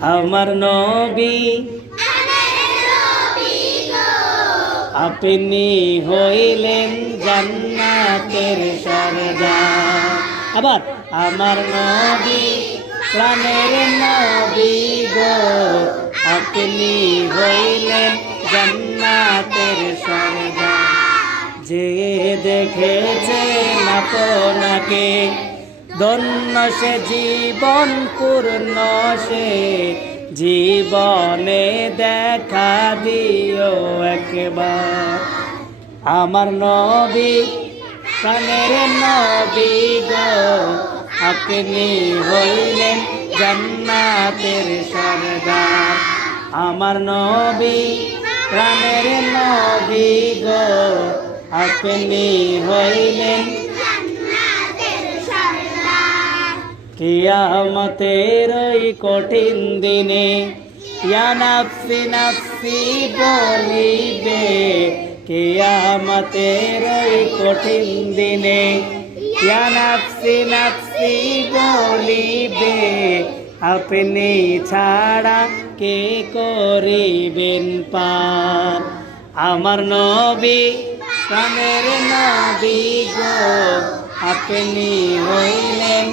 আমার নবী আপনি হইলেন জান্নাতের সরদার। আবার আমার নবী প্রাণের নবী গো, আপনি হইলেন জান্নাতের সরদার। যে দেখেছেন আপনাকে ধন্য সে জীবন পূর্ণ, সে জীবনে দেখা দিও একবার। আমার নবী প্রাণের নবী গো, আপনি হইলেন জান্নাতের সরদার। আমার নবী প্রাণের নবী গো, আপনি হইলেন কিয়ামতের ওই কঠিন দিনে ইয়া নাফসি নাফসি বলিবে। কিয়ামতের ওই কঠিন দিনে ইয়া নাফসি নাফসি বলিবে। আপনি ছাড়া কে করিবেন পার। আমার নবী প্রাণের নবী গো, আপনি হইলেন